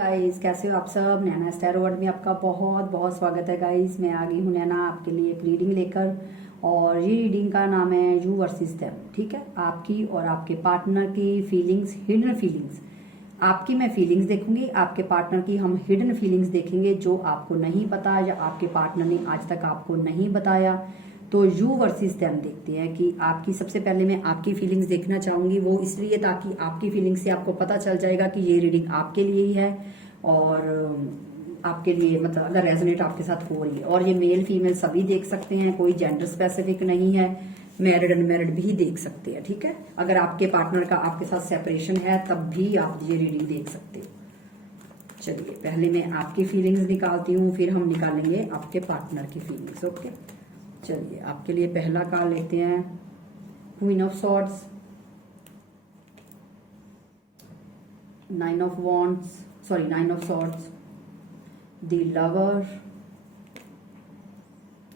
Guys, कैसे हो आप सब। नैना स्टैरो वर्ल्ड में आपका बहुत बहुत स्वागत है गाइस। मैं आ गई हूँ नैना आपके लिए एक रीडिंग लेकर, और ये रीडिंग का नाम है यू वर्सेस देम। ठीक है, आपकी और आपके पार्टनर की फीलिंग्स, हिडन फीलिंग्स। आपकी मैं फीलिंग्स देखूंगी, आपके पार्टनर की हम हिडन फीलिंग्स देखेंगे जो आपको नहीं पता या आपके पार्टनर ने आज तक आपको नहीं बताया। तो यू वर्सेस देम देखते हैं कि आपकी, सबसे पहले मैं आपकी फीलिंग्स देखना चाहूंगी। वो इसलिए ताकि आपकी फीलिंग्स से आपको पता चल जाएगा कि ये रीडिंग आपके लिए ही है, और आपके लिए मतलब अगर रेजोनेट आपके साथ हो रही है। और ये मेल फीमेल सभी देख सकते हैं, कोई जेंडर स्पेसिफिक नहीं है, मैरिड अनमैरिड भी देख सकते हैं। ठीक है, अगर आपके पार्टनर का आपके साथ सेपरेशन है तब भी आप ये रीडिंग देख सकते हो। चलिए, पहले मैं आपकी फीलिंग्स निकालती हूँ, फिर हम निकालेंगे आपके पार्टनर की फीलिंग्स। ओके, चलिए आपके लिए पहला कार्ड लेते हैं, queen of swords, nine of swords, the lover,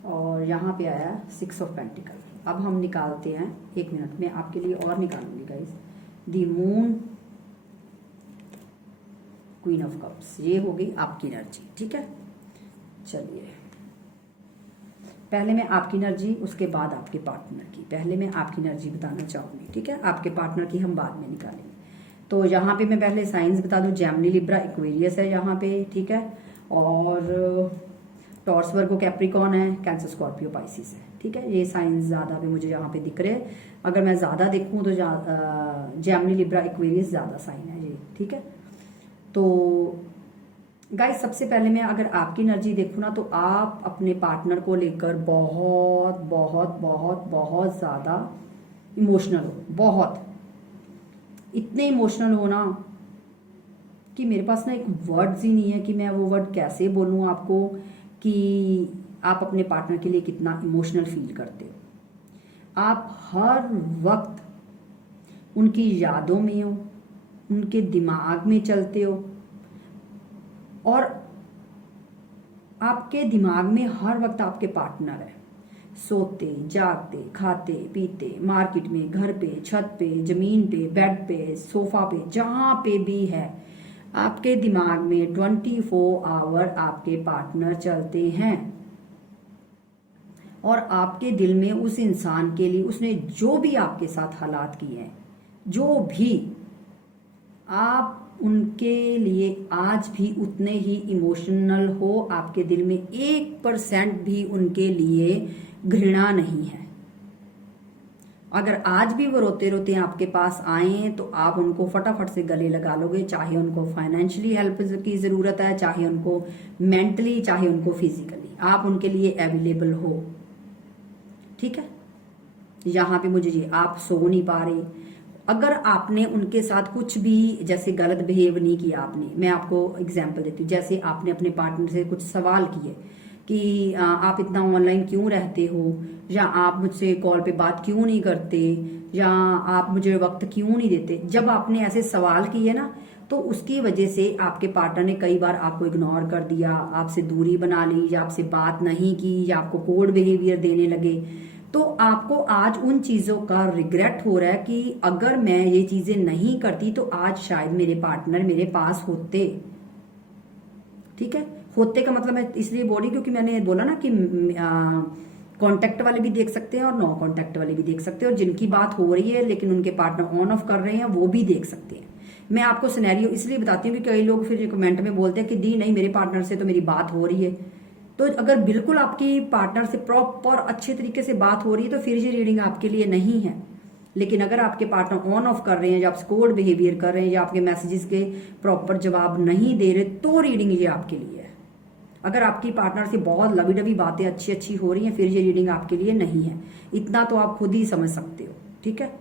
और यहाँ पे आया सिक्स ऑफ पेंटिकल। अब हम निकालते हैं, एक मिनट में आपके लिए और निकालूंगी guys, the moon, queen of cups. ये हो गई आपकी एनर्जी। ठीक है, चलिए पहले मैं आपकी एनर्जी, उसके बाद आपके पार्टनर की। पहले मैं आपकी एनर्जी बताना चाहूंगी, ठीक है, आपके पार्टनर की हम बाद में निकालेंगे। तो यहाँ पे मैं पहले साइंस बता दूं, जेमिनी, लिब्रा, एक्वेरियस है यहाँ पे। ठीक है, और टॉरस, वर्गो, कैप्रिकॉर्न है, कैंसर, स्कॉर्पियो, पाइसिस है। ठीक है, ये साइंस ज्यादा भी मुझे यहाँ पे दिख रहे हैं। अगर मैं ज्यादा देखूं तो जेमिनी, लिब्रा, एक्वेरियस ज्यादा साइन है ये। ठीक है, तो गाइस सबसे पहले मैं अगर आपकी एनर्जी देखूं ना, तो आप अपने पार्टनर को लेकर बहुत बहुत बहुत बहुत ज्यादा इमोशनल हो। बहुत, इतने इमोशनल हो ना कि मेरे पास ना एक वर्ड्स ही नहीं है कि मैं वो वर्ड कैसे बोलूं आपको, कि आप अपने पार्टनर के लिए कितना इमोशनल फील करते हो। आप हर वक्त उनकी यादों में हो, उनके दिमाग में चलते हो, और आपके दिमाग में हर वक्त आपके पार्टनर है। सोते, जागते, खाते, पीते, मार्केट में, घर पे, छत पे, जमीन पे, बेड पे, सोफा पे, जहां पे भी है, आपके दिमाग में 24 आवर आपके पार्टनर चलते हैं। और आपके दिल में उस इंसान के लिए, उसने जो भी आपके साथ हालात किए हैं, जो भी, आप उनके लिए आज भी उतने ही इमोशनल हो। आपके दिल में 1% भी उनके लिए घृणा नहीं है। अगर आज भी वो रोते रोते आपके पास आए तो आप उनको फटाफट से गले लगा लोगे, चाहे उनको फाइनेंशियली हेल्प की जरूरत है, चाहे उनको मेंटली, चाहे उनको फिजिकली, आप उनके लिए अवेलेबल हो। ठीक है, यहां पे मुझे जी, आप सो नहीं पा रहे, अगर आपने उनके साथ कुछ भी जैसे गलत बिहेव नहीं किया आपने, मैं आपको एग्जांपल देती हूँ, जैसे आपने अपने पार्टनर से कुछ सवाल किए कि आप इतना ऑनलाइन क्यों रहते हो, या आप मुझसे कॉल पे बात क्यों नहीं करते, या आप मुझे वक्त क्यों नहीं देते। जब आपने ऐसे सवाल किए ना, तो उसकी वजह से आपके पार्टनर ने कई बार आपको इग्नोर कर दिया, आपसे दूरी बना ली, या आपसे बात नहीं की, या आपको कोल्ड बिहेवियर देने लगे। तो आपको आज उन चीजों का रिग्रेट हो रहा है कि अगर मैं ये चीजें नहीं करती तो आज शायद मेरे पार्टनर मेरे पास होते। ठीक है, होते का मतलब मैं इसलिए बोली क्योंकि मैंने बोला ना कि कांटेक्ट वाले भी देख सकते हैं और नो कांटेक्ट वाले भी देख सकते हैं, और जिनकी बात हो रही है लेकिन उनके पार्टनर ऑन ऑफ कर रहे हैं वो भी देख सकते हैं। मैं आपको सिनेरियो इसलिए बताती हूँ कि कई लोग फिर कमेंट में बोलते हैं कि दी नहीं, मेरे पार्टनर से तो मेरी बात हो रही है। तो अगर बिल्कुल आपकी पार्टनर से प्रॉपर अच्छे तरीके से बात हो रही है तो फिर ये रीडिंग आपके लिए नहीं है। लेकिन अगर आपके पार्टनर ऑन ऑफ कर रहे हैं, या आप स्कोर्ड बिहेवियर कर रहे हैं, या आपके मैसेजेस के प्रॉपर जवाब नहीं दे रहे, तो रीडिंग ये आपके लिए है। अगर आपकी पार्टनर से बहुत लवी डबी बातें अच्छी अच्छी हो रही हैं, फिर ये रीडिंग आपके लिए नहीं है। इतना तो आप खुद ही समझ सकते हो। ठीक है,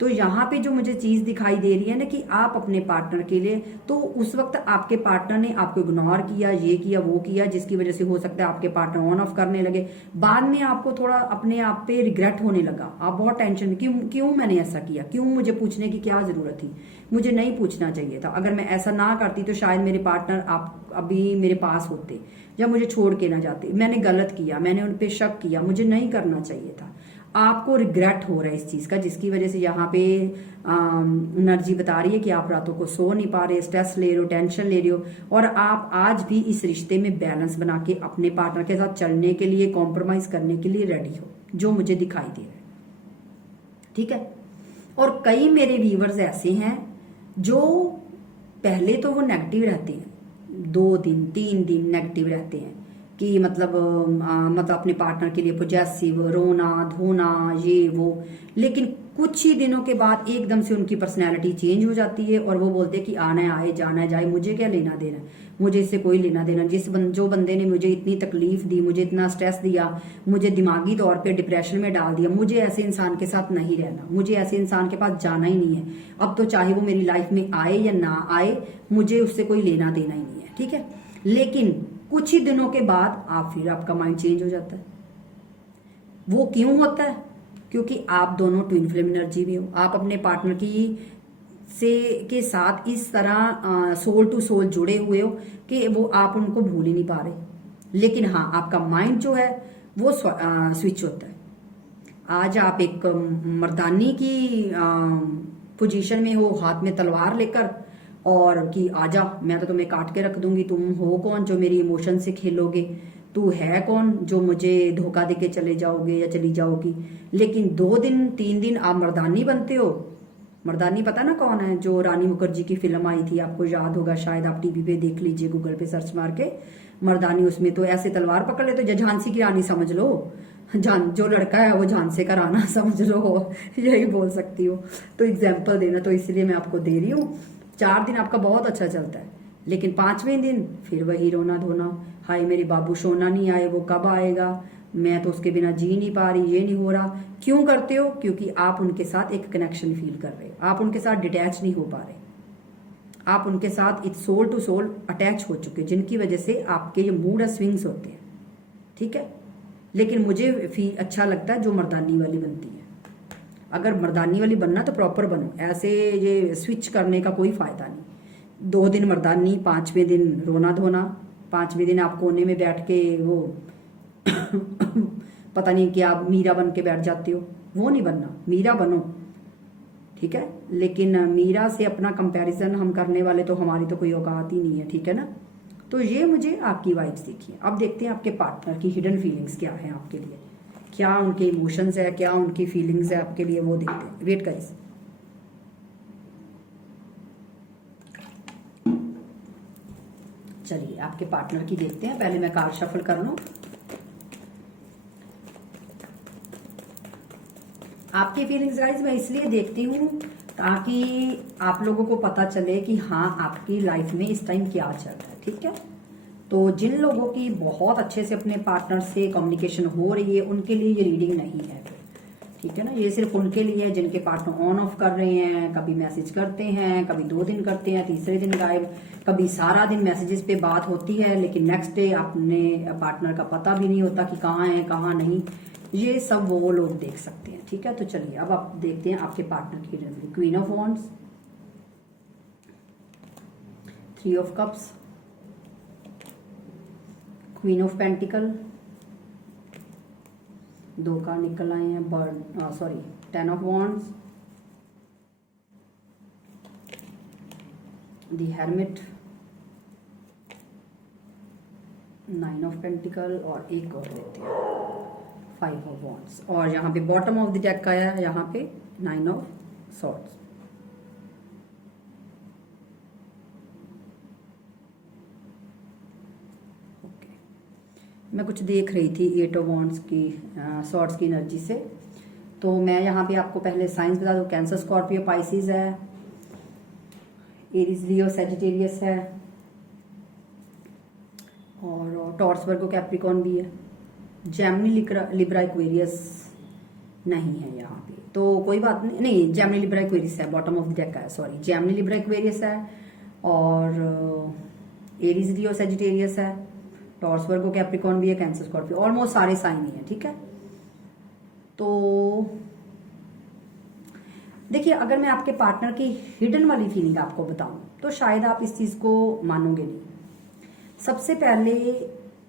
तो यहाँ पे जो मुझे चीज दिखाई दे रही है ना कि आप अपने पार्टनर के लिए, तो उस वक्त आपके पार्टनर ने आपको इग्नोर किया, ये किया, वो किया, जिसकी वजह से हो सकता है आपके पार्टनर ऑन ऑफ करने लगे। बाद में आपको थोड़ा अपने आप पे रिग्रेट होने लगा, आप बहुत टेंशन में, क्यों मैंने ऐसा किया, क्यों मुझे पूछने की क्या जरूरत थी, मुझे नहीं पूछना चाहिए था। अगर मैं ऐसा ना करती तो शायद मेरे पार्टनर आप अभी मेरे पास होते, या मुझे छोड़ के ना जाते। मैंने गलत किया, मैंने उन पे शक किया, मुझे नहीं करना चाहिए था। आपको रिग्रेट हो रहा है इस चीज का, जिसकी वजह से यहाँ पे एनर्जी बता रही है कि आप रातों को सो नहीं पा रहे, स्ट्रेस ले रहे हो, टेंशन ले रहे हो, और आप आज भी इस रिश्ते में बैलेंस बना के अपने पार्टनर के साथ चलने के लिए, कॉम्प्रोमाइज करने के लिए रेडी हो, जो मुझे दिखाई दे रहा है। ठीक है। और कई मेरे व्यूवर्स ऐसे हैं जो पहले तो वो नेगेटिव रहते हैं, 2 दिन 3 दिन नेगेटिव रहते हैं कि मतलब अपने पार्टनर के लिए पोजेसिव, रोना धोना, ये वो, लेकिन कुछ ही दिनों के बाद एकदम से उनकी पर्सनैलिटी चेंज हो जाती है और वो बोलते हैं कि आना है आए, जाना है जाए, मुझे क्या लेना देना, मुझे इससे कोई लेना देना। जो बंदे ने मुझे इतनी तकलीफ दी, मुझे इतना स्ट्रेस दिया, मुझे दिमागी तौर पे डिप्रेशन में डाल दिया, मुझे ऐसे इंसान के साथ नहीं रहना, मुझे ऐसे इंसान के पास जाना ही नहीं है। अब तो चाहे वो मेरी लाइफ में आए या ना आए, मुझे उससे कोई लेना देना ही नहीं है। ठीक है। लेकिन कुछ ही दिनों के बाद फिर आपका माइंड चेंज हो जाता है। वो क्यों होता है? क्योंकि आप दोनों ट्विन फ्लेम एनर्जी में हो, आप अपने पार्टनर के साथ इस तरह सोल टू सोल जुड़े हुए हो कि वो आप उनको भूल ही नहीं पा रहे। लेकिन हाँ, आपका माइंड जो है वो स्विच होता है। आज आप एक मर्दानी की पोजीशन में हो, हाथ में तलवार लेकर, और कि आजा मैं तो तुम्हें काट के रख दूंगी, तुम हो कौन जो मेरी इमोशन से खेलोगे, तू है कौन जो मुझे धोखा देके चले जाओगे या चली जाओगी। लेकिन 2 दिन 3 दिन आप मर्दानी बनते हो। मर्दानी पता ना कौन है? जो रानी मुखर्जी की फिल्म आई थी, आपको याद होगा शायद, आप टीवी पे देख लीजिए, गूगल पे सर्च मार के मर्दानी। उसमें तो ऐसे तलवार पकड़ ले, तो झांसी की रानी समझ लो, जो लड़का है वो झांसी का राणा समझ लो, यही बोल सकती हो। तो एग्जाम्पल देना, तो इसलिए मैं आपको दे रही हूँ। 4 दिन आपका बहुत अच्छा चलता है, लेकिन 5वें दिन फिर वही रोना धोना, हाय मेरे बाबू सोना नहीं आए, वो कब आएगा, मैं तो उसके बिना जी नहीं पा रही, ये नहीं हो रहा। क्यों करते हो? क्योंकि आप उनके साथ एक कनेक्शन फील कर रहे हो, आप उनके साथ डिटैच नहीं हो पा रहे, आप उनके साथ एक सोल टू सोल अटैच हो चुके, जिनकी वजह से आपके ये मूड स्विंग्स होते हैं। ठीक है। लेकिन मुझे अच्छा लगता है जो मर्दानी वाली बनती है। अगर मर्दानी वाली बनना तो प्रॉपर बनो, ऐसे ये स्विच करने का कोई फायदा नहीं। 2 दिन मर्दानी, 5वें दिन रोना धोना, 5वें दिन आप कोने में बैठ के वो पता नहीं कि आप मीरा बन के बैठ जाते हो, वो नहीं बनना, मीरा बनो। ठीक है। लेकिन मीरा से अपना कंपैरिजन हम करने वाले तो हमारी तो कोई औकात ही नहीं है। ठीक है ना। तो ये मुझे आपकी वाइब्स देखिए। अब देखते हैं आपके पार्टनर की हिडन फीलिंग्स क्या है आपके लिए, क्या उनके इमोशंस है, क्या उनकी फीलिंग्स है आपके लिए, वो देखते हैं। Wait guys. चलिए आपके पार्टनर की देखते हैं। पहले मैं कार्ड शफल कर लूं। आपकी फीलिंग्स गाइस मैं इसलिए देखती हूँ ताकि आप लोगों को पता चले कि हाँ आपकी लाइफ में इस टाइम क्या चल रहा है। ठीक है। तो जिन लोगों की बहुत अच्छे से अपने पार्टनर से कम्युनिकेशन हो रही है, उनके लिए ये रीडिंग नहीं है। ठीक है ना। ये सिर्फ उनके लिए है जिनके पार्टनर ऑन ऑफ कर रहे हैं, कभी मैसेज करते हैं, कभी 2 दिन करते हैं, तीसरे दिन गायब, कभी सारा दिन मैसेजेस पे बात होती है लेकिन नेक्स्ट डे अपने पार्टनर का पता भी नहीं होता कि कहाँ है कहाँ नहीं। ये सब वो लोग देख सकते हैं। ठीक है। तो चलिए अब आप देखते हैं आपके पार्टनर की reading. Queen of wands, 3 of cups, queen of pentacle, 2 card निकल आए हैं, 10 of wands, the hermit, 9 of pentacle, और एक और लेते हैं 5 ऑफ वॉन्ड्स, और यहाँ पे बॉटम ऑफ द डेक का है, यहाँ पे 9 ऑफ सॉर्ड्स। मैं कुछ देख रही थी 8 ऑफ वॉन्ड्स की, सॉर्ड्स की एनर्जी से। तो मैं यहाँ पे आपको पहले साइंस बता दूँ। कैंसर, स्कॉर्पियो, पाइसिस है, एरीज, लियो, सैजिटेरियस है, और टॉरस, वर्गो, कैप्रिकॉर्न भी है। जेमिनी, लिब्रा, एक्वेरियस नहीं है यहाँ पे, तो कोई बात नहीं। नहीं, जेमिनी, लिब्रा, एक्वेरियस है, बॉटम ऑफ द डेक का है, सॉरी। जेमिनी, लिब्रा, एक्वेरियस है, और एरीज, लियो, सैजिटेरियस है, टॉरस, वर्गो, कैप्रिकॉर्न भी है, कैंसर, स्कॉर्पियो, ऑलमोस्ट सारे साइन ही है। ठीक है। तो देखिए, अगर मैं आपके पार्टनर की हिडन वाली फीलिंग आपको बताऊं तो शायद आप इस चीज को मानोगे नहीं। सबसे पहले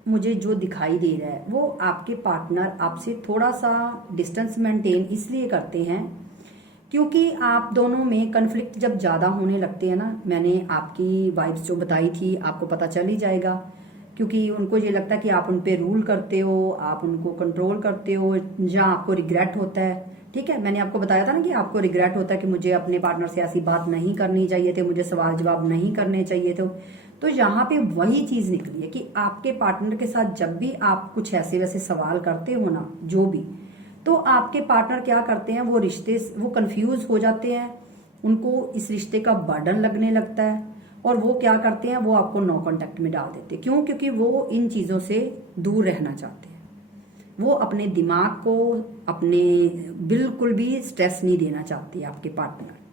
मुझे जो दिखाई दे रहा है वो आपके पार्टनर आपसे थोड़ा सा डिस्टेंस मेंटेन इसलिए करते हैं क्योंकि आप दोनों में कन्फ्लिक्ट जब ज़्यादा होने लगते हैं ना, मैंने आपकी वाइब्स जो बताई थी आपको पता चल ही जाएगा, क्योंकि उनको ये लगता है कि आप उन पे रूल करते हो, आप उनको कंट्रोल करते हो, जहाँ आपको रिग्रेट होता है। ठीक है, मैंने आपको बताया था ना कि आपको रिग्रेट होता है कि मुझे अपने पार्टनर से ऐसी बात नहीं करनी चाहिए थे, मुझे सवाल जवाब नहीं करने चाहिए थे। तो यहाँ पे वही चीज निकली है कि आपके पार्टनर के साथ जब भी आप कुछ ऐसे वैसे सवाल करते हो ना, जो भी, तो आपके पार्टनर क्या करते हैं, वो कंफ्यूज हो जाते हैं, उनको इस रिश्ते का बर्डन लगने लगता है और वो क्या करते हैं, वो आपको नो कांटेक्ट में डाल देते हैं। क्यों? क्योंकि वो इन चीजों से दूर रहना चाहते हैं। वो अपने दिमाग को अपने बिल्कुल भी स्ट्रेस नहीं देना चाहते आपके पार्टनर।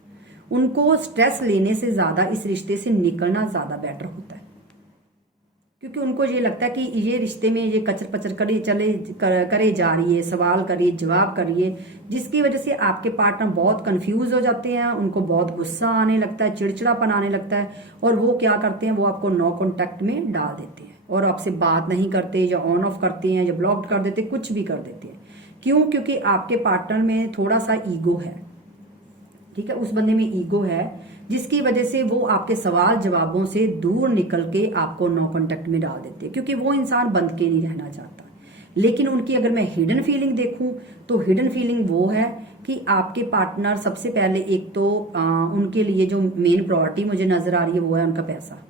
उनको स्ट्रेस लेने से ज्यादा इस रिश्ते से निकलना ज्यादा बेटर होता है, क्योंकि उनको ये लगता है कि ये रिश्ते में ये कचर पचर करे जा रही है, सवाल करिए जवाब करिए, जिसकी वजह से आपके पार्टनर बहुत कंफ्यूज हो जाते हैं, उनको बहुत गुस्सा आने लगता है, चिड़चिड़ापन आने लगता है, और वो क्या करते हैं, वो आपको नो कांटेक्ट में डाल देते हैं और आपसे बात नहीं करते, या ऑन ऑफ करते हैं, या ब्लॉक कर देते, कुछ भी कर देते हैं। क्यों? क्योंकि आपके पार्टनर में थोड़ा सा ईगो है। ठीक है, उस बंदे में ईगो है, जिसकी वजह से वो आपके सवाल जवाबों से दूर निकल के आपको नो कांटेक्ट में डाल देते हैं, क्योंकि वो इंसान बंद के नहीं रहना चाहता। लेकिन उनकी अगर मैं हिडन फीलिंग देखूं तो हिडन फीलिंग वो है कि आपके पार्टनर सबसे पहले एक तो उनके लिए जो मेन प्रायोरिटी मुझे नजर आ रही है वो है उनका पैसा।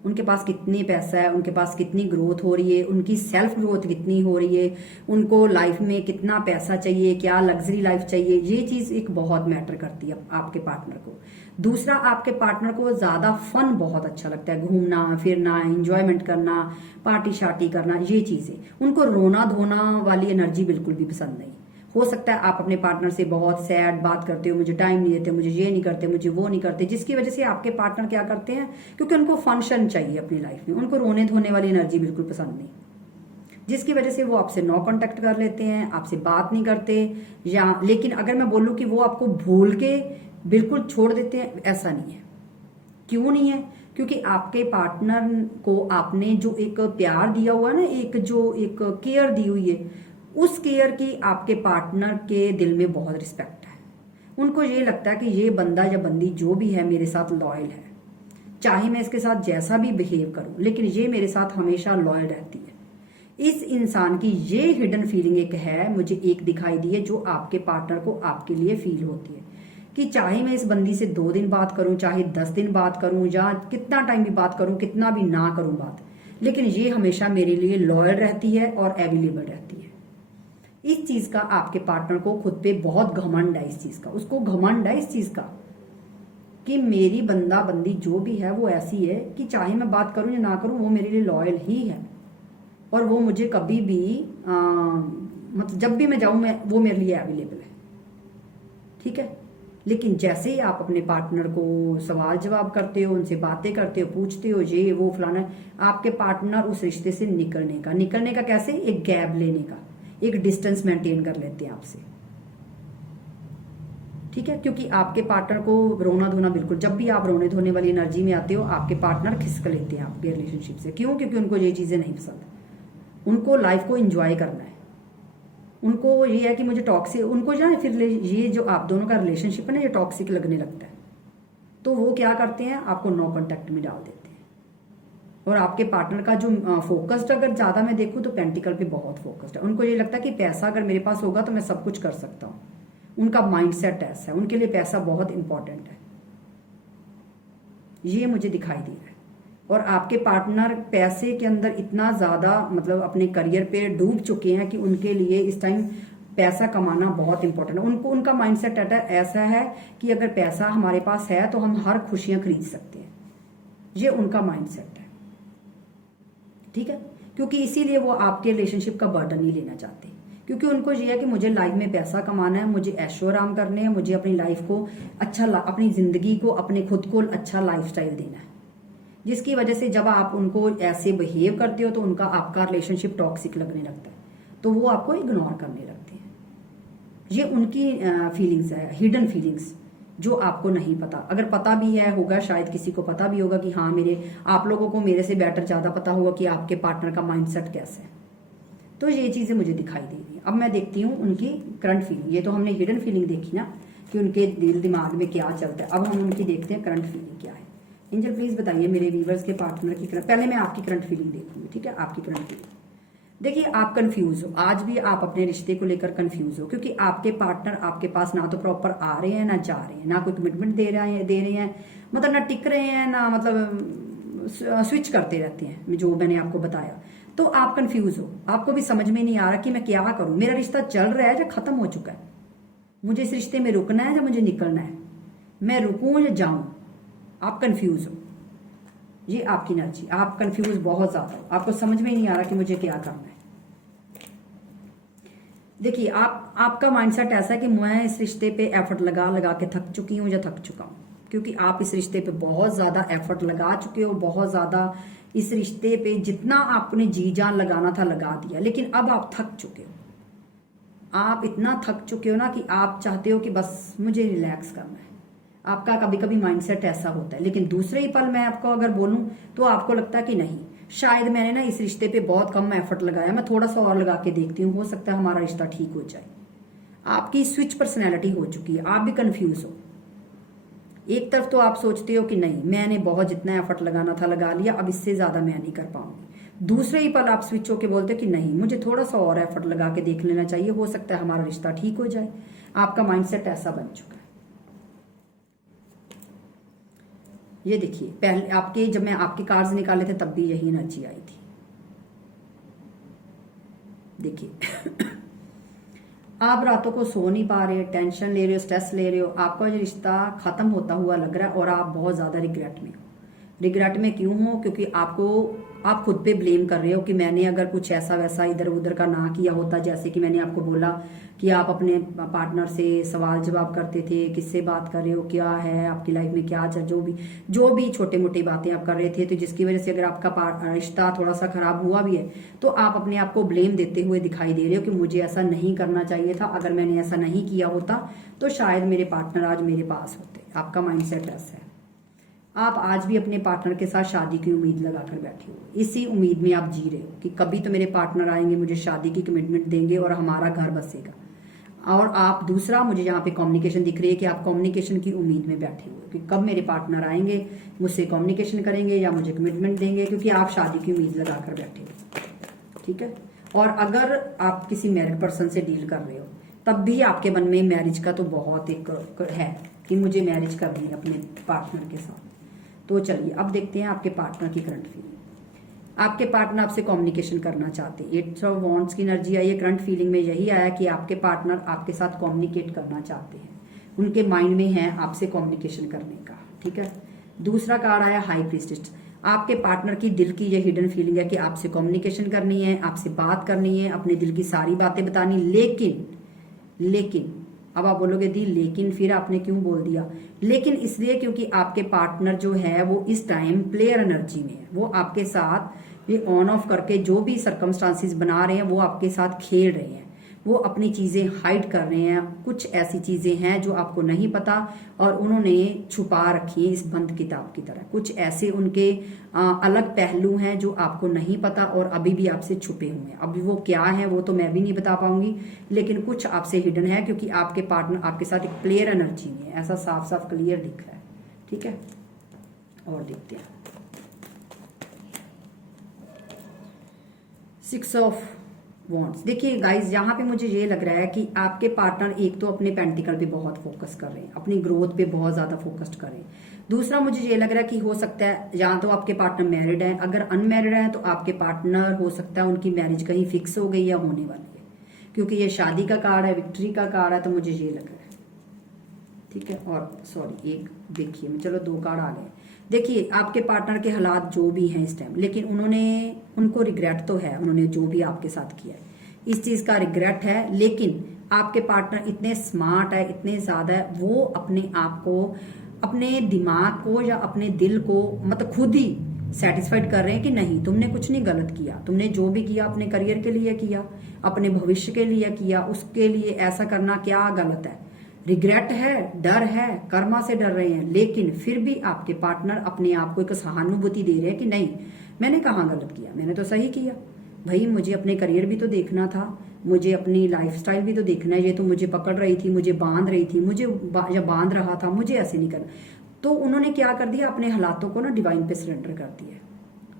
उनके पास कितनी पैसा है, उनके पास कितनी ग्रोथ हो रही है, उनकी सेल्फ ग्रोथ कितनी हो रही है, उनको लाइफ में कितना पैसा चाहिए, क्या लग्जरी लाइफ चाहिए, ये चीज एक बहुत मैटर करती है आपके पार्टनर को। दूसरा, आपके पार्टनर को ज्यादा फन बहुत अच्छा लगता है, घूमना फिरना, एंजॉयमेंट करना, पार्टी शार्टी करना, ये चीजें। उनको रोना धोना वाली एनर्जी बिल्कुल भी पसंद नहीं। हो सकता है आप अपने पार्टनर से बहुत सैड बात करते हो, मुझे टाइम नहीं देते, मुझे ये नहीं करते, मुझे वो नहीं करते, जिसकी वजह से आपके पार्टनर क्या करते हैं, क्योंकि उनको फंक्शन चाहिए अपनी लाइफ में, उनको रोने धोने वाली एनर्जी बिल्कुल पसंद नहीं, जिसकी वजह से वो आपसे नो कांटेक्ट कर लेते हैं, आपसे बात नहीं करते। या लेकिन अगर मैं बोलूं कि वो आपको भूल के बिल्कुल छोड़ देते हैं, ऐसा नहीं है। क्यों नहीं है? क्योंकि आपके पार्टनर को आपने जो एक प्यार दिया हुआ है ना, एक केयर दी हुई है, उस केयर की आपके पार्टनर के दिल में बहुत रिस्पेक्ट है। उनको ये लगता है कि ये बंदा या बंदी जो भी है मेरे साथ लॉयल है, चाहे मैं इसके साथ जैसा भी बिहेव करूं, लेकिन ये मेरे साथ हमेशा लॉयल रहती है। इस इंसान की ये हिडन फीलिंग एक है, मुझे एक दिखाई दी है, जो आपके पार्टनर को आपके लिए फील होती है कि चाहे मैं इस बंदी से 2 दिन बात करूं, चाहे 10 दिन बात करूं, या कितना टाइम भी बात करूं, कितना भी ना करूं बात, लेकिन ये हमेशा मेरे लिए लॉयल रहती है और अवेलेबल रहती है। इस चीज का आपके पार्टनर को खुद पे बहुत घमंड है, इस चीज का उसको घमंड है, इस चीज का कि मेरी बंदा बंदी जो भी है वो ऐसी है कि चाहे मैं बात करूं या ना करूं, वो मेरे लिए लॉयल ही है, और वो मुझे कभी भी मतलब जब भी मैं जाऊं वो मेरे लिए अवेलेबल है। ठीक है, लेकिन जैसे ही आप अपने पार्टनर को सवाल जवाब करते हो, उनसे बातें करते हो, पूछते हो ये वो फलाना, आपके पार्टनर उस रिश्ते से निकलने का कैसे, एक गैप लेने का, एक डिस्टेंस मेंटेन कर लेते हैं आपसे। ठीक है, क्योंकि आपके पार्टनर को रोना धोना बिल्कुल, जब भी आप रोने धोने वाली एनर्जी में आते हो, आपके पार्टनर खिसक लेते हैं आपके रिलेशनशिप से। क्यों? क्योंकि उनको ये चीजें नहीं पसंद, उनको लाइफ को एंजॉय करना है, उनको ये है कि मुझे टॉक्सिक, उनको जो है फिर ये जो आप दोनों का रिलेशनशिप है ना, ये टॉक्सिक लगने लगता है, तो वो क्या करते हैं, आपको नो कांटेक्ट में डाल देते हैं। और आपके पार्टनर का जो फोकस्ड, अगर ज्यादा मैं देखूं तो पेंटिकल पे बहुत फोकस्ड है। उनको ये लगता है कि पैसा अगर मेरे पास होगा तो मैं सब कुछ कर सकता हूं, उनका माइंडसेट ऐसा है, उनके लिए पैसा बहुत इंपॉर्टेंट है, ये मुझे दिखाई दे रहा है। और आपके पार्टनर पैसे के अंदर इतना ज्यादा मतलब अपने करियर पे डूब चुके हैं कि उनके लिए इस टाइम पैसा कमाना बहुत इंपॉर्टेंट है। उनको उनका माइंडसेट ऐसा है कि अगर पैसा हमारे पास है तो हम हर खुशियां खरीद सकते हैं, ये उनका माइंडसेट है। ठीक है, क्योंकि इसीलिए वो आपके रिलेशनशिप का बर्डन नहीं लेना चाहते, क्योंकि उनको ये है कि मुझे लाइफ में पैसा कमाना है, मुझे ऐशो आराम करने हैं, मुझे अपनी लाइफ को अच्छा, अपनी जिंदगी को, अपने खुद को अच्छा लाइफस्टाइल देना है, जिसकी वजह से जब आप उनको ऐसे बिहेव करते हो तो उनका आपका रिलेशनशिप टॉक्सिक लगने लगता है, तो वो आपको इग्नोर करने लगते हैं। ये उनकी फीलिंग्स है, हिडन फीलिंग्स, जो आपको नहीं पता। अगर पता भी है होगा, शायद किसी को पता भी होगा कि हाँ आप लोगों को मेरे से बेटर ज्यादा पता होगा कि आपके पार्टनर का माइंडसेट कैसा है। तो ये चीजें मुझे दिखाई दे रही है। अब मैं देखती हूँ उनकी करंट फीलिंग। ये तो हमने हिडन फीलिंग देखी ना कि उनके दिल दिमाग में क्या चलता है। अब हम उनकी देखते हैं करंट फीलिंग क्या है। एंजल प्लीज बताइए मेरे व्यूवर्स के पार्टनर की करंट, पहले मैं आपकी करंट फीलिंग देखूंगी, ठीक है? आपकी करंट फीलिंग। देखिए आप कंफ्यूज हो, आज भी आप अपने रिश्ते को लेकर कंफ्यूज हो, क्योंकि आपके पार्टनर आपके पास ना तो प्रॉपर आ रहे हैं ना जा रहे हैं, ना कोई कमिटमेंट दे रहे हैं, मतलब ना टिक रहे हैं, ना मतलब स्विच करते रहते हैं, जो मैंने आपको बताया। तो आप कंफ्यूज हो, आपको भी समझ में नहीं आ रहा कि मैं क्या करूं, मेरा रिश्ता चल रहा है या खत्म हो चुका है, मुझे इस रिश्ते में रुकना है या मुझे निकलना है, मैं रुकूं या जाऊं। आप कंफ्यूज हो, ये आपकी एनर्जी। आप कंफ्यूज बहुत ज्यादा हो, आपको समझ में नहीं आ रहा कि मुझे क्या करना है। देखिए आपका माइंडसेट ऐसा है कि मैं इस रिश्ते पे एफर्ट लगा लगा के थक चुकी हूं या थक चुका हूं, क्योंकि आप इस रिश्ते पे बहुत ज्यादा एफर्ट लगा चुके हो, बहुत ज्यादा इस रिश्ते पे जितना आपने जी जान लगाना था लगा दिया, लेकिन अब आप थक चुके हो। आप इतना थक चुके हो ना कि आप चाहते हो कि बस मुझे रिलैक्स करना है। आपका कभी कभी माइंडसेट ऐसा होता है, लेकिन दूसरे ही पल मैं आपको अगर बोलूं तो आपको लगता है कि नहीं, शायद मैंने ना इस रिश्ते पे बहुत कम एफर्ट लगाया, मैं थोड़ा सा और लगा के देखती हूँ, हो सकता है हमारा रिश्ता ठीक हो जाए। आपकी स्विच पर्सनैलिटी हो चुकी है, आप भी कंफ्यूज हो। एक तरफ तो आप सोचते हो कि नहीं मैंने बहुत जितना एफर्ट लगाना था लगा लिया, अब इससे ज्यादा मैं नहीं कर पाऊंगी। दूसरे ही पल आप स्विच होके बोलते हो कि नहीं मुझे थोड़ा सा और एफर्ट लगा के देख लेना चाहिए, हो सकता है हमारा रिश्ता ठीक हो जाए। आपका माइंडसेट ऐसा बन चुका है। ये देखिए पहले आपके, जब मैं आपके कार्ड्स निकाले थे तब भी यही एनर्जी आई थी। देखिए आप रातों को सो नहीं पा रहे, टेंशन ले रहे हो, स्ट्रेस ले रहे हो, आपका जो रिश्ता खत्म होता हुआ लग रहा है और आप बहुत ज्यादा रिग्रेट में हो। रिग्रेट में क्यों हो? क्योंकि आप खुद पे ब्लेम कर रहे हो कि मैंने अगर कुछ ऐसा वैसा इधर उधर का ना किया होता, जैसे कि मैंने आपको बोला कि आप अपने पार्टनर से सवाल जवाब करते थे, किससे बात कर रहे हो, क्या है आपकी लाइफ में, क्या चल, जो भी छोटे मोटे बातें आप कर रहे थे, तो जिसकी वजह से अगर आपका रिश्ता थोड़ा सा खराब हुआ भी है तो आप अपने आप को ब्लेम देते हुए दिखाई दे रहे हो कि मुझे ऐसा नहीं करना चाहिए था, अगर मैंने ऐसा नहीं किया होता तो शायद मेरे पार्टनर आज मेरे पास होते। आपका माइंडसेट ऐसा है। आप आज भी अपने पार्टनर के साथ शादी की उम्मीद लगाकर बैठे हो, इसी उम्मीद में आप जी रहे हो कि कभी तो मेरे पार्टनर आएंगे, मुझे शादी की कमिटमेंट देंगे और हमारा घर बसेगा। और आप दूसरा, मुझे यहाँ पे कम्युनिकेशन दिख रही है कि आप कम्युनिकेशन की उम्मीद में बैठे हुए कि कब मेरे पार्टनर आएंगे, मुझसे कम्युनिकेशन करेंगे या मुझे कमिटमेंट देंगे, क्योंकि आप शादी की उम्मीद लगाकर बैठे हो। ठीक है। और अगर आप किसी मैरिड पर्सन से डील कर रहे हो तब भी आपके मन में मैरिज का तो बहुत एक है कि मुझे मैरिज करनी है अपने पार्टनर के साथ। तो चलिए अब देखते हैं आपके पार्टनर की करंट फीलिंग। आपके पार्टनर आपसे कम्युनिकेशन करना चाहते हैं। 8 ऑफ वॉन्ड्स की एनर्जी आई है। करंट फीलिंग में यही आया कि आपके पार्टनर आपके साथ कम्युनिकेट करना चाहते हैं, उनके माइंड में है आपसे कम्युनिकेशन करने का। ठीक है। दूसरा कार्ड आया हाई प्रीस्टेस। आपके पार्टनर की दिल की ये हिडन फीलिंग है कि आपसे कम्युनिकेशन करनी है, आपसे बात करनी है, अपने दिल की सारी बातें बतानी। लेकिन अब आप बोलोगे दी लेकिन फिर आपने क्यों बोल दिया? लेकिन इसलिए क्योंकि आपके पार्टनर जो है वो इस टाइम प्लेयर एनर्जी में है। वो आपके साथ ये ऑन ऑफ करके जो भी सर्कमस्टांसिस बना रहे हैं वो आपके साथ खेल रहे हैं, वो अपनी चीजें हाइड कर रहे हैं। कुछ ऐसी चीजें हैं जो आपको नहीं पता और उन्होंने छुपा रखी है इस बंद किताब की तरह। कुछ ऐसे उनके अलग पहलू हैं जो आपको नहीं पता और अभी भी आपसे छुपे हुए हैं। अभी वो क्या है वो तो मैं भी नहीं बता पाऊंगी, लेकिन कुछ आपसे हिडन है क्योंकि आपके पार्टनर आपके साथ एक प्लेयर एनर्जी में है, ऐसा साफ साफ क्लियर दिख रहा है। ठीक है। और देखते हैं 6 ऑफ वॉन्ट्स। देखिए गाइज यहाँ पे मुझे ये लग रहा है कि आपके पार्टनर एक तो अपने पेंटिकल पे बहुत फोकस कर रहे हैं, अपनी ग्रोथ पे बहुत ज्यादा फोकस्ड कर रहे हैं। दूसरा मुझे ये लग रहा है कि हो सकता है या तो आपके पार्टनर मैरिड है, अगर अनमैरिड है तो आपके पार्टनर हो सकता है उनकी मैरिज कहीं फिक्स हो गई या होने वाली है, क्योंकि ये शादी का कार्ड है, विक्ट्री का कार्ड है, तो मुझे ये लग रहा है। ठीक है। और सॉरी एक देखिए, चलो 2 कार्ड आ गए। देखिए आपके पार्टनर के हालात जो भी हैं इस टाइम, लेकिन उनको रिग्रेट तो है, उन्होंने जो भी आपके साथ किया है इस चीज का रिग्रेट है। लेकिन आपके पार्टनर इतने स्मार्ट है, इतने ज्यादा है, वो अपने आप को, अपने दिमाग को या अपने दिल को मतलब खुद ही सेटिस्फाइड कर रहे हैं कि नहीं तुमने कुछ नहीं गलत किया, तुमने जो भी किया अपने करियर के लिए किया, अपने भविष्य के लिए किया, उसके लिए ऐसा करना क्या गलत है। रिग्रेट है, डर है, कर्मा से डर रहे हैं, लेकिन फिर भी आपके पार्टनर अपने आप को एक सहानुभूति दे रहे हैं कि नहीं, मैंने कहाँ गलत किया, मैंने तो सही किया। भाई मुझे अपने करियर भी तो देखना था, मुझे अपनी लाइफस्टाइल भी तो देखना है। ये तो मुझे पकड़ रही थी, मुझे बांध रही थी, मुझे जब बांध रहा था, मुझे ऐसे नहीं करना। तो उन्होंने क्या कर दिया, अपने हालातों को ना डिवाइन पे सरेंडर कर दिया।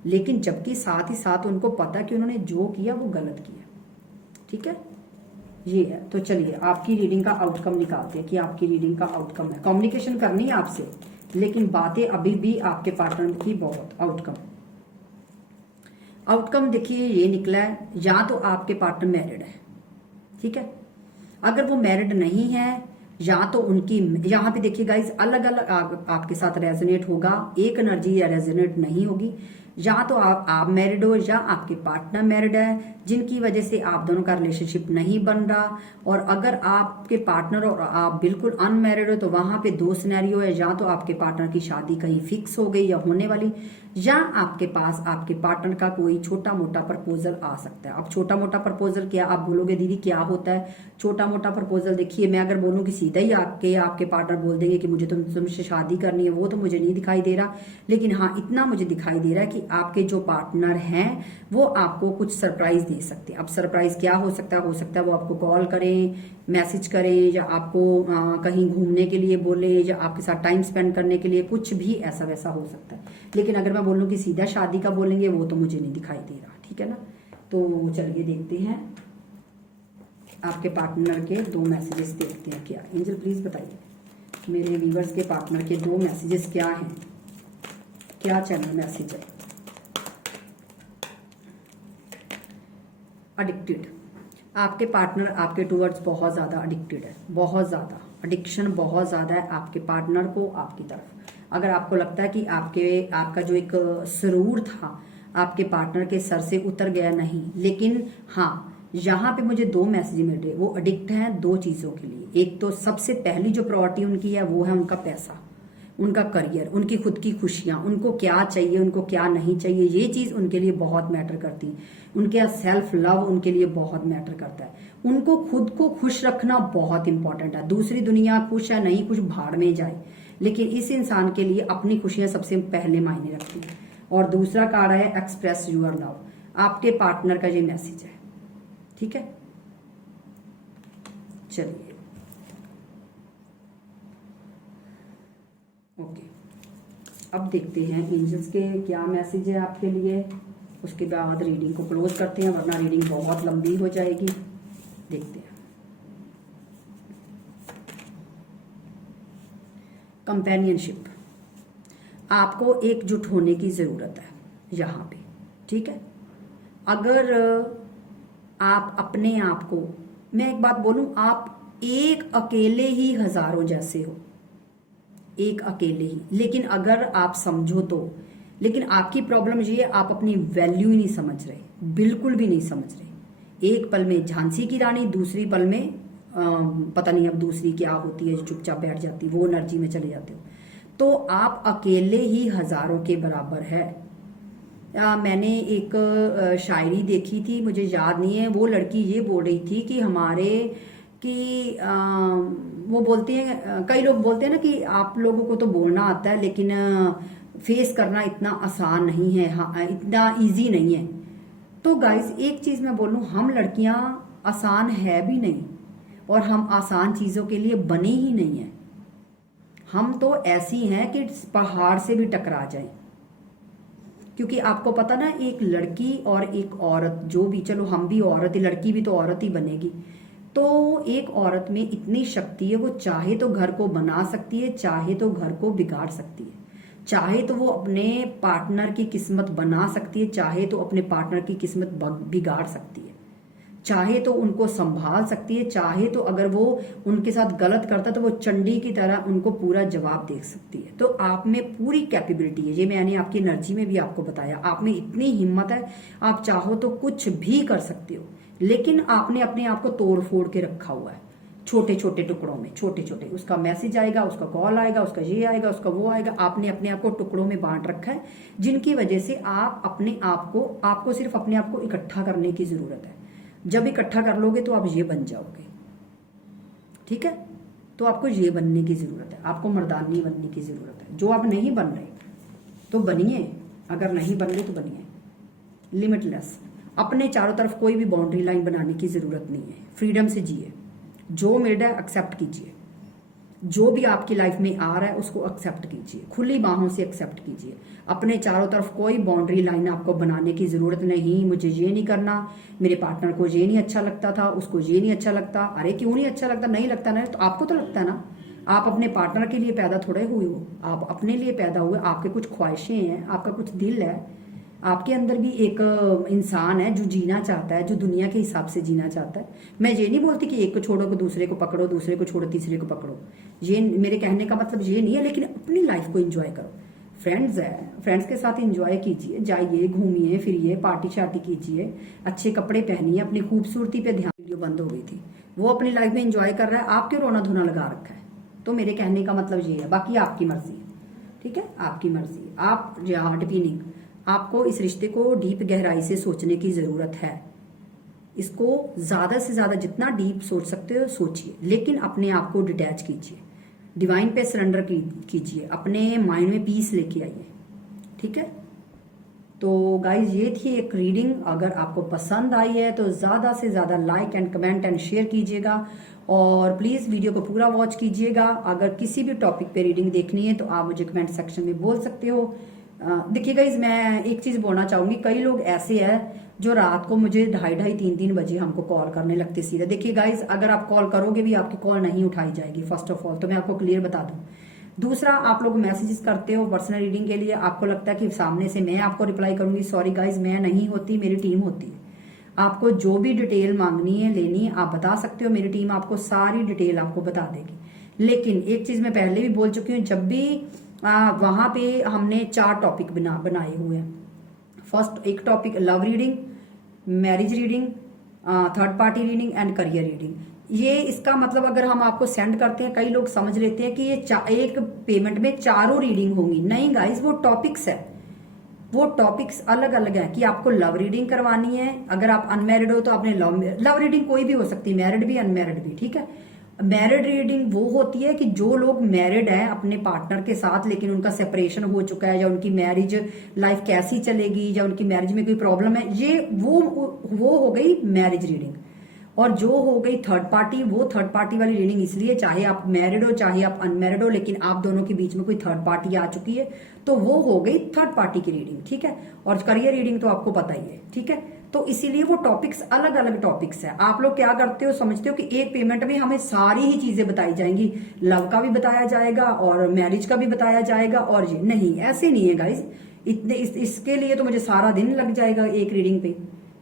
लेकिन जबकि साथ ही साथ उनको पता कि उन्होंने जो किया वो गलत किया। ठीक है, ये है। तो चलिए आपकी रीडिंग का आउटकम निकालते हैं कि आपकी रीडिंग का आउटकम है। कम्युनिकेशन करनी है आपसे, लेकिन बातें अभी भी आपके पार्टनर की बहुत। आउटकम देखिए ये निकला है, या तो आपके पार्टनर मैरिड है, ठीक है। अगर वो मैरिड नहीं है, या तो उनकी, यहाँ पे देखिए गाइज अलग अलग आपके साथ रेजोनेट होगा, एक एनर्जी या रेजोनेट नहीं होगी। या तो आप मैरिड हो या आपके पार्टनर मैरिड है, जिनकी वजह से आप दोनों का रिलेशनशिप नहीं बन रहा। और अगर आपके पार्टनर और आप बिल्कुल अनमैरिड हो, तो वहां पे दो सिनेरियो है, या तो आपके पार्टनर की शादी कहीं फिक्स हो गई या होने वाली, या आपके पास आपके पार्टनर का कोई छोटा मोटा प्रपोजल आ सकता है। अब छोटा मोटा प्रपोजल क्या, आप बोलोगे दीदी क्या होता है छोटा मोटा प्रपोजल? देखिए मैं अगर बोलूँ कि सीधा ही आपके पार्टनर बोल देंगे कि मुझे तुमसे शादी करनी है, वो तो मुझे नहीं दिखाई दे रहा। लेकिन हाँ, इतना मुझे दिखाई दे रहा है कि आपके जो पार्टनर हैं वो आपको कुछ सरप्राइज दे सकते हैं। अब सरप्राइज क्या हो सकता है वो आपको कॉल करें, मैसेज करें, या आपको कहीं घूमने के लिए बोले, या आपके साथ टाइम स्पेंड करने के लिए, कुछ भी ऐसा वैसा हो सकता है। लेकिन अगर मैं बोलूँ कि सीधा शादी का बोलेंगे, वो तो मुझे नहीं दिखाई दे रहा। ठीक है ना, तो चलिए देखते हैं आपके पार्टनर के दो मैसेजेस देखते हैं क्या। एंजल प्लीज बताइए मेरे व्यूवर्स के पार्टनर के दो मैसेजेस क्या हैं, क्या चैनल मैसेज है। एडिक्टेड, आपके पार्टनर आपके टूवर्ड्स बहुत ज्यादा एडिक्टेड है, बहुत ज्यादा एडिक्शन बहुत ज्यादा है आपके पार्टनर को आपकी तरफ। अगर आपको लगता है कि आपका जो एक सुरूर था आपके पार्टनर के सर से उतर गया, नहीं, लेकिन हाँ यहाँ पे मुझे दो मैसेज मिल रहे, वो एडिक्ट हैं दो चीजों के लिए। एक तो सबसे पहली जो प्रायोरिटी उनकी है वो है उनका पैसा, उनका करियर, उनकी खुद की खुशियां, उनको क्या चाहिए, उनको क्या नहीं चाहिए, ये चीज उनके लिए बहुत मैटर करती है। उनके सेल्फ लव उनके लिए बहुत मैटर करता है। उनको खुद को खुश रखना बहुत इंपॉर्टेंट है। दूसरी दुनिया खुश है नहीं खुश भाड़ में जाए, लेकिन इस इंसान के लिए अपनी खुशियां सबसे पहले मायने रखती है। और दूसरा कार्ड है एक्सप्रेस यूर लव, आपके पार्टनर का ये मैसेज है। ठीक है, चलिए ओके, अब देखते हैं एंजल्स के क्या मैसेज है आपके लिए। उसके बाद रीडिंग को क्लोज करते हैं, वरना रीडिंग बहुत लंबी हो जाएगी। देखते हैं कंपेनियनशिप, आपको एकजुट होने की जरूरत है यहाँ पे। ठीक है, अगर आप अपने आप को, मैं एक बात बोलूं, आप एक अकेले ही हजारों जैसे हो, एक अकेले ही। लेकिन अगर आप समझो तो, लेकिन आपकी प्रॉब्लम ये है आप अपनी वैल्यू ही नहीं समझ रहे, बिल्कुल भी नहीं समझ रहे। एक पल में झांसी की रानी, दूसरी पल में पता नहीं अब दूसरी क्या होती है जो चुपचाप बैठ जाती, वो एनर्जी में चले जाते हो। तो आप अकेले ही हजारों के बराबर है। मैंने एक शायरी देखी थी, मुझे याद नहीं है, वो लड़की ये बोल रही थी कि हमारे कि वो बोलते हैं, कई लोग बोलते हैं ना कि आप लोगों को तो बोलना आता है, लेकिन फेस करना इतना आसान नहीं है, हाँ इतना इजी नहीं है। तो गाइस एक चीज मैं बोलूं, हम लड़कियां आसान है भी नहीं, और हम आसान चीजों के लिए बने ही नहीं है। हम तो ऐसी हैं कि पहाड़ से भी टकरा जाए। क्योंकि आपको पता ना, एक लड़की और एक औरत, जो भी, चलो हम भी औरत ही, लड़की भी तो औरत ही बनेगी। तो एक औरत में इतनी शक्ति है, वो चाहे तो घर को बना सकती है, चाहे तो घर को बिगाड़ सकती है, चाहे तो वो अपने पार्टनर की किस्मत बना सकती है, चाहे तो अपने पार्टनर की किस्मत बिगाड़ सकती है, चाहे तो उनको संभाल सकती है, चाहे तो अगर वो उनके साथ गलत करता तो वो चंडी की तरह उनको पूरा जवाब दे सकती है। तो आप में पूरी कैपेबिलिटी है, ये मैंने आपकी एनर्जी में भी आपको बताया, आप में इतनी हिम्मत है, आप चाहो तो कुछ भी कर सकते हो। लेकिन आपने अपने आप को तोड़ फोड़ के रखा हुआ है, छोटे छोटे टुकड़ों में, छोटे छोटे, उसका मैसेज आएगा, उसका कॉल आएगा, उसका ये आएगा, उसका वो आएगा, आपने अपने आप को टुकड़ों में बांट रखा है, जिनकी वजह से आप अपने आप को, आपको सिर्फ अपने आप को इकट्ठा करने की जरूरत है। जब इकट्ठा कर लोगे तो आप ये बन जाओगे। ठीक है, तो आपको ये बनने की जरूरत है, आपको मर्दानी बनने की जरूरत है। जो आप नहीं बन रहे तो बनिए, अगर नहीं बन रहे तो बनिए लिमिटलेस। अपने चारों तरफ कोई भी बाउंड्री लाइन बनाने की जरूरत नहीं है, फ्रीडम से जिए, जो मिला है एक्सेप्ट कीजिए, जो भी आपकी लाइफ में आ रहा है उसको एक्सेप्ट कीजिए, खुली बाहों से एक्सेप्ट कीजिए। अपने चारों तरफ कोई बाउंड्री लाइन आपको बनाने की जरूरत नहीं, मुझे ये नहीं करना, मेरे पार्टनर को ये नहीं अच्छा लगता था, उसको ये नहीं अच्छा लगता। अरे क्यों नहीं अच्छा लगता? नहीं लगता ना, तो आपको तो लगता है ना। आप अपने पार्टनर के लिए पैदा थोड़े हुए हो, आप अपने लिए पैदा हुए, आपके कुछ ख्वाहिशें हैं, आपका कुछ दिल है, आपके अंदर भी एक इंसान है जो जीना चाहता है, जो दुनिया के हिसाब से जीना चाहता है। मैं ये नहीं बोलती कि एक को छोड़ो को दूसरे को पकड़ो, दूसरे को छोड़ो तीसरे को पकड़ो, ये मेरे कहने का मतलब ये नहीं है। लेकिन अपनी लाइफ को एंजॉय करो। फ्रेंड्स है, फ्रेंड्स के साथ एंजॉय कीजिए, जाइए घूमिए फिरिए, पार्टी शार्टी कीजिए, अच्छे कपड़े पहनिए, अपनी खूबसूरती पे ध्यान। वीडियो बंद हो गई थी, वो अपनी लाइफ में एंजॉय कर रहा है, आप क्यों रोना धोना लगा रखा है? तो मेरे कहने का मतलब ये है, बाकी आपकी मर्जी है, ठीक है, आपकी मर्जी। आप हार्ट पीनिंग, आपको इस रिश्ते को डीप गहराई से सोचने की जरूरत है। इसको ज्यादा से ज्यादा जितना डीप सोच सकते हो सोचिए, लेकिन अपने आप को डिटैच कीजिए, डिवाइन पे सरेंडर कीजिए, अपने माइंड में पीस लेके आइए, ठीक है। तो गाइज ये थी एक रीडिंग। अगर आपको पसंद आई है तो ज्यादा से ज्यादा like and comment and share कीजिएगा, और प्लीज वीडियो को पूरा वॉच कीजिएगा। अगर किसी भी टॉपिक पे रीडिंग देखनी है तो आप मुझे कमेंट सेक्शन में बोल सकते हो। देखिए गाइज, मैं एक चीज बोलना चाहूंगी, कई लोग ऐसे हैं जो रात को मुझे 2:30-3 बजे हमको कॉल करने लगते सीधे। देखिए गाइज, अगर आप कॉल करोगे भी आपकी कॉल नहीं उठाई जाएगी, फर्स्ट ऑफ ऑल तो मैं आपको क्लियर बता दूं। दूसरा, आप लोग मैसेजेस करते हो पर्सनल रीडिंग के लिए, आपको लगता है कि सामने से मैं आपको रिप्लाई करूंगी। सॉरी गाइज, मैं नहीं होती, मेरी टीम होती है। आपको जो भी डिटेल मांगनी है, लेनी है, आप बता सकते हो, मेरी टीम आपको सारी डिटेल आपको बता देगी। लेकिन एक चीज मैं पहले भी बोल चुकी हूँ, जब भी वहां पे हमने 4 टॉपिक बनाए हुए हैं। फर्स्ट एक topic love reading, marriage reading, third party reading and career reading. ये इसका मतलब अगर हम आपको सेंड करते हैं, कई लोग समझ लेते हैं कि ये एक पेमेंट में चारों रीडिंग होंगी। नहीं गाइस, वो टॉपिक्स है, वो टॉपिक्स अलग अलग है। कि आपको लव रीडिंग करवानी है, अगर आप अनमैरिड हो तो आपने लव रीडिंग कोई भी हो सकती है, मैरिड भी अनमैरिड भी, ठीक है। मैरिड रीडिंग वो होती है कि जो लोग मैरिड हैं अपने पार्टनर के साथ, लेकिन उनका सेपरेशन हो चुका है, या उनकी मैरिज लाइफ कैसी चलेगी, या उनकी मैरिज में कोई प्रॉब्लम है, ये वो हो गई मैरिज रीडिंग। और जो हो गई थर्ड पार्टी, वो थर्ड पार्टी वाली रीडिंग इसलिए, चाहे आप मैरिड हो चाहे आप अनमैरिड हो, लेकिन आप दोनों के बीच में कोई थर्ड पार्टी आ चुकी है, तो वो हो गई थर्ड पार्टी की रीडिंग, ठीक है। और करियर रीडिंग तो आपको पता ही है, ठीक है। तो इसीलिए वो टॉपिक्स अलग अलग टॉपिक्स है। आप लोग क्या करते हो, समझते हो कि एक पेमेंट में हमें सारी ही चीजें बताई जाएंगी, लव का भी बताया जाएगा और मैरिज का भी बताया जाएगा, और ये नहीं, ऐसे नहीं है गाइज। इतने इसके लिए तो मुझे सारा दिन लग जाएगा एक रीडिंग पे।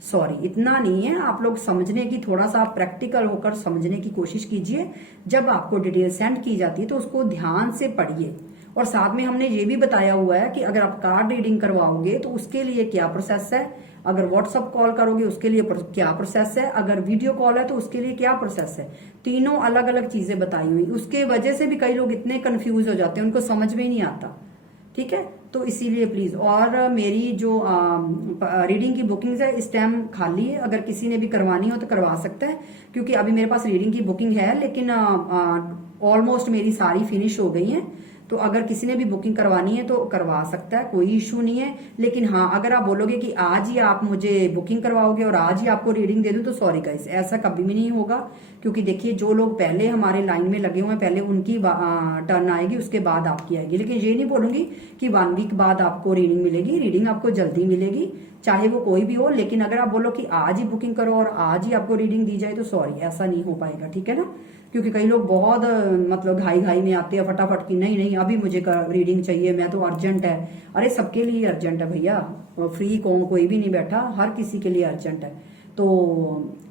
सॉरी, इतना नहीं है। आप लोग समझने की, थोड़ा सा प्रैक्टिकल होकर समझने की कोशिश कीजिए। जब आपको डिटेल सेंड की जाती है तो उसको ध्यान से पढ़िए। और साथ में हमने ये भी बताया हुआ है कि अगर आप कार्ड रीडिंग करवाओगे तो उसके लिए क्या प्रोसेस है, अगर व्हाट्सएप कॉल करोगे उसके लिए क्या प्रोसेस है, अगर वीडियो कॉल है तो उसके लिए क्या प्रोसेस है। तीनों अलग अलग चीजें बताई हुई। उसके वजह से भी कई लोग इतने कंफ्यूज हो जाते हैं, उनको समझ में ही नहीं आता, ठीक है। तो इसीलिए प्लीज, और मेरी जो रीडिंग की बुकिंग्स है इस टाइम खाली है, अगर किसी ने भी करवानी हो तो करवा सकता है, क्योंकि अभी मेरे पास रीडिंग की बुकिंग है, लेकिन ऑलमोस्ट मेरी सारी फिनिश हो गई है। तो अगर किसी ने भी बुकिंग करवानी है तो करवा सकता है, कोई इशू नहीं है। लेकिन हाँ, अगर आप बोलोगे कि आज ही आप मुझे बुकिंग करवाओगे और आज ही आपको रीडिंग दे दूं, तो सॉरी गाइस, ऐसा कभी भी नहीं होगा। क्योंकि देखिए, जो लोग पहले हमारे लाइन में लगे हुए हैं, पहले उनकी टर्न आएगी, उसके बाद आपकी आएगी। लेकिन ये नहीं बोलूंगी कि 1 वीक बाद आपको रीडिंग मिलेगी। रीडिंग आपको जल्दी मिलेगी, चाहे वो कोई भी हो। लेकिन अगर आप बोलो कि आज ही बुकिंग करो और आज ही आपको रीडिंग दी जाए, तो सॉरी, ऐसा नहीं हो पाएगा, ठीक है ना। क्योंकि कई लोग बहुत मतलब घाई में आते हैं फटाफट की, नहीं नहीं अभी मुझे रीडिंग चाहिए, मैं तो अर्जेंट है। अरे सबके लिए अर्जेंट है भैया, फ्री कोई भी नहीं बैठा, हर किसी के लिए अर्जेंट है। तो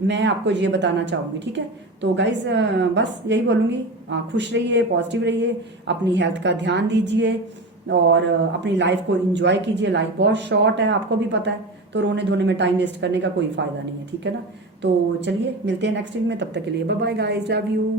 मैं आपको ये बताना चाहूंगी, ठीक है। तो गाइज, बस यही बोलूंगी, खुश रहिए, पॉजिटिव रहिए, अपनी हेल्थ का ध्यान दीजिए और अपनी लाइफ को एंजॉय कीजिए। लाइफ बहुत शॉर्ट है, आपको भी पता है, तो रोने धोने में टाइम वेस्ट करने का कोई फायदा नहीं है, ठीक है ना। तो चलिए मिलते हैं नेक्स्ट वीक में, तब तक के लिए bye bye guys, love you.